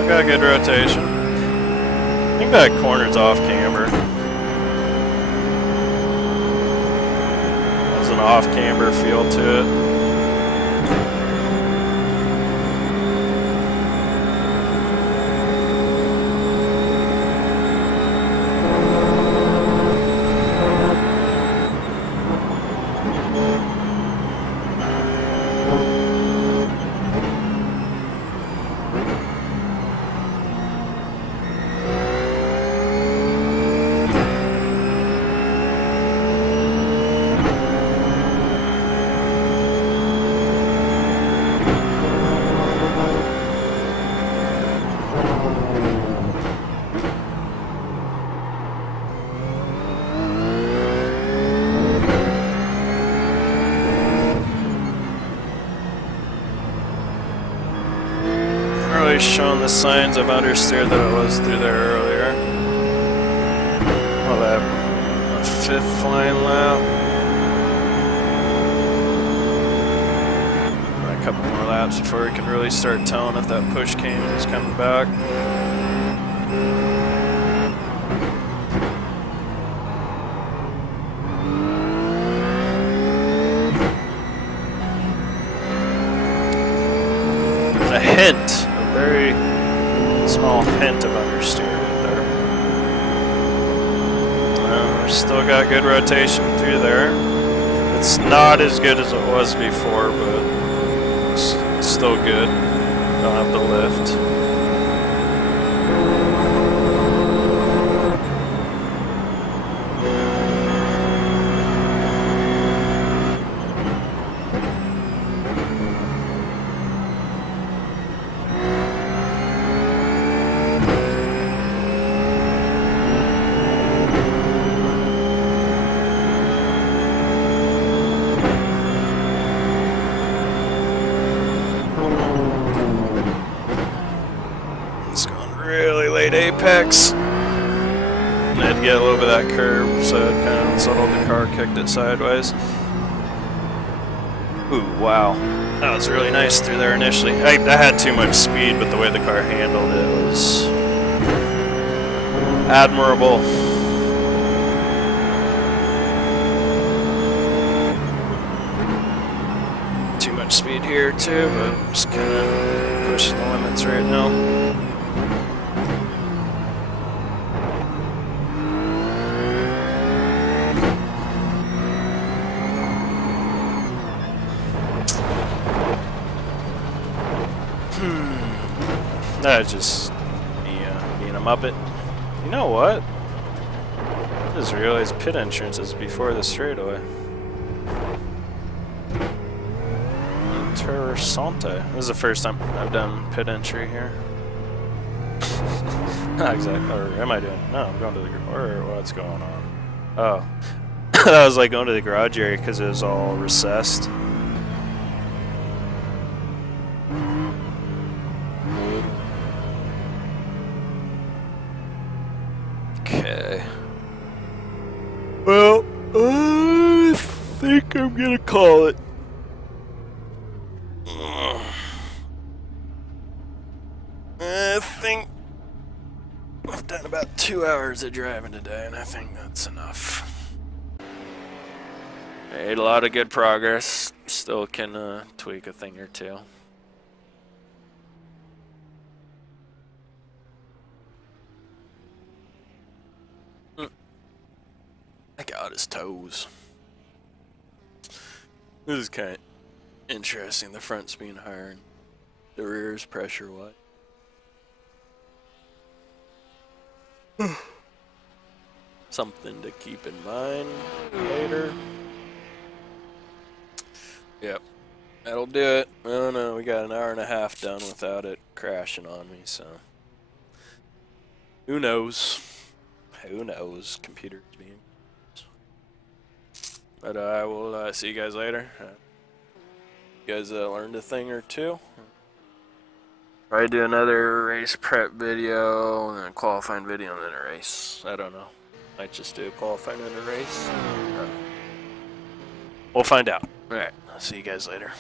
Got good rotation. I think that corner's off camber. There's an off camber feel to it. really showing the signs of understeer that it was through there earlier. Well, that a 5th flying lap. A couple more laps before we can really start telling if that push came and is coming back. A hint, a very small hint of understeer right there. We've still got good rotation through there. It's not as good as it was before, but it's still good. Don't have the lift. Apex. And I'd get a little bit of that curve, so it kind of unsettled the car, kicked it sideways. Ooh, wow. That was really nice through there initially. I had too much speed, but the way the car handled it was admirable. Too much speed here too, but I'm just kind of pushing the limits right now. That's just me being a muppet. You know what? I just realized pit entrance is before the straightaway. Interessante. This is the first time I've done pit entry here. Not exactly. Or am I doing? No, I'm going to the garage. Or what's going on? Oh. I was like going to the garage area because it was all recessed. Okay. Well, I think I'm gonna call it. I think I've done about 2 hours of driving today, and I think that's enough. Made a lot of good progress. Still can tweak a thing or two. I got his toes. This is kind of interesting. The front's being higher and the rear's pressure wide. Something to keep in mind later. Yep, that'll do it. I don't know, we got an hour and a half done without it crashing on me, so who knows? Who knows? Computer's being. But I will see you guys later. You guys learned a thing or two. Probably do another race prep video, and then a qualifying video, and then a race. I don't know. Might just do a qualifying and a race. We'll find out. Alright, I'll see you guys later.